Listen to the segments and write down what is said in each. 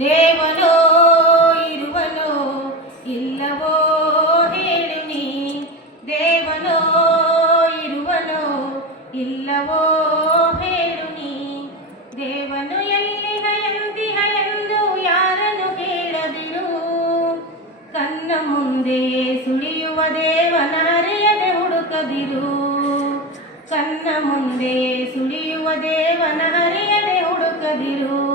ದೇವನೋ, ಇರುವನೋ, ಇಲ್ಲವೋ ಹೇಳಿ ನೀ. ದೇವನೋ, ಇರುವನೋ, ಇಲ್ಲವೋ ಹೇಳು ನೀ. ದೇವನು ಎಲ್ಲಿ ಹಯಂದಿಹ ಎಂದು ಯಾರನ್ನು ಕೇಳದಿರು. ಕನ್ನ ಮುಂದೆ ಸುಳಿಯುವ ದೇವನ ಅರಿಯದೆ ಹುಡುಕದಿರು. ಕನ್ನ ಮುಂದೆ ಸುಳಿಯುವ ದೇವನ ಅರಿಯದೆ ಹುಡುಕದಿರು.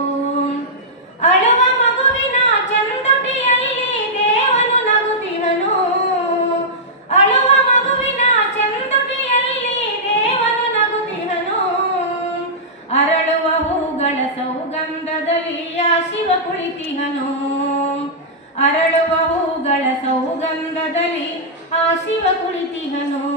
ಹೂಗಳ ಸೌಗಂಧದಲ್ಲಿ ಆ ಶಿವ ಕುಳಿತಿಹನು. ಅರಳುವ ಹೂಗಳ ಸೌಗಂಧದಲ್ಲಿ ಆ ಶಿವ ಕುಳಿತಿಹನು.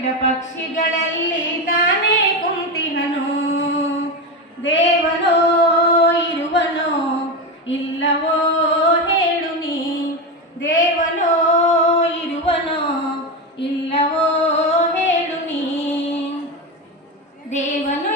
ಮರಗಿಡ ಪಕ್ಷಿಗಳಲ್ಲಿ ತಾನೇ ಕುಂತಿಹನು. ದೇವನೋ, ಇರುವನೋ, ಇಲ್ಲವೋ ಹೇಳು ನೀ. ದೇವನೋ, ಇರುವನೋ, ಇಲ್ಲವೋ ಹೇಳು ನೀ. ದೇವನು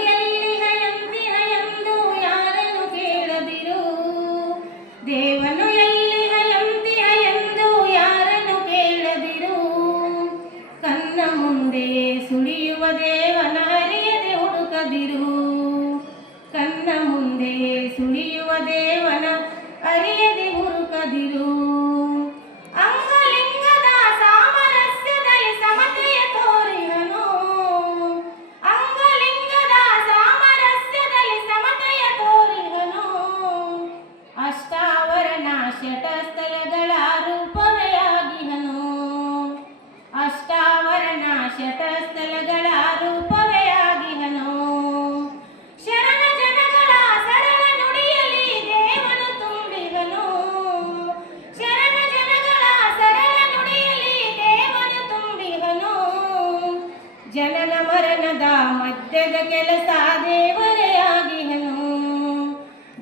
ಮರಣದ ಮಧ್ಯದ ಕೆಲಸ ದೇವರೇ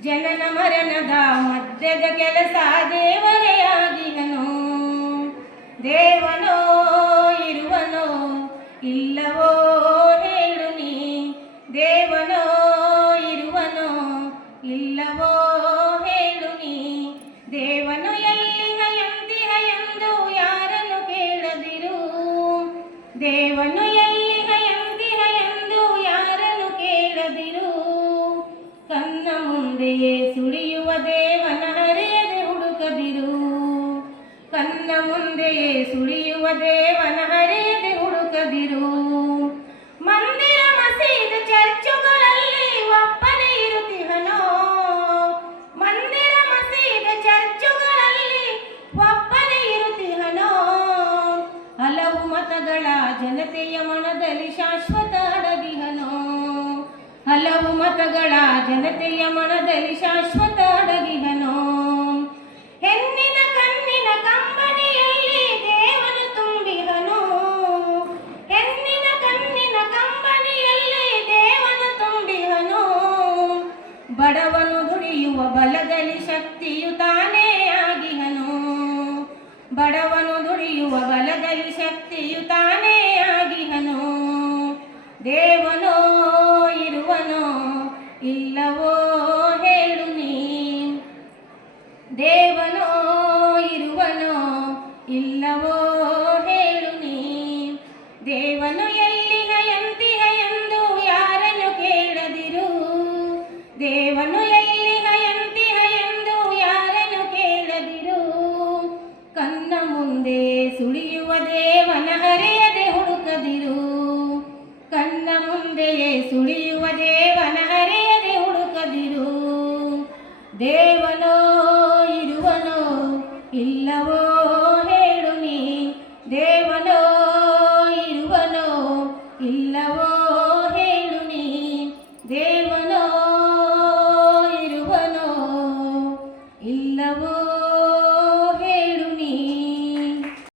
ಜನನ ಮರಣದ ಮಧ್ಯದ ಕೆಲಸ ದೇವರೇ ಆಗಿಹನು. ದೇವನೋ ಇರುವನೋ ಇಲ್ಲವೋ ಹೇಳು ನೀ. ದೇವನೋ ಇರುವನೋ ಇಲ್ಲವೋ ಹೇಳು ನೀ. ದೇವನು ಎಲ್ಲಿಹ ಎಂದಿಹ ಎಂದು ಯಾರನ್ನು ಕೇಳದಿರು. ದೇವನು ಹಲವು ಮತಗಳ ಜನತೆಯ ಮನದಲ್ಲಿ ಶಾಶ್ವತ ಅಡಗಿಹನು ಹೆಣ್ಣಿನ ಕಣ್ಣಿನ ಕಂಬನಿಯಲ್ಲಿ ದೇವನು ತುಂಬಿದನು. ಹೆಣ್ಣಿನ ಕಣ್ಣಿನ ಕಂಬನಿಯಲ್ಲಿ ದೇವನು ತುಂಬಿದನು. ಬಡವನು ದುಡಿಯುವ ಬಲದಲ್ಲಿ ಶಕ್ತಿಯು ತಾನೇ ಆಗಿಹನು ಬಡವನು ದುಡಿಯುವ ಬಲದಲ್ಲಿ ಶಕ್ತಿಯು ತಾನೇ ಆಗಿಹನು ದೇವನೋ ದೇವನು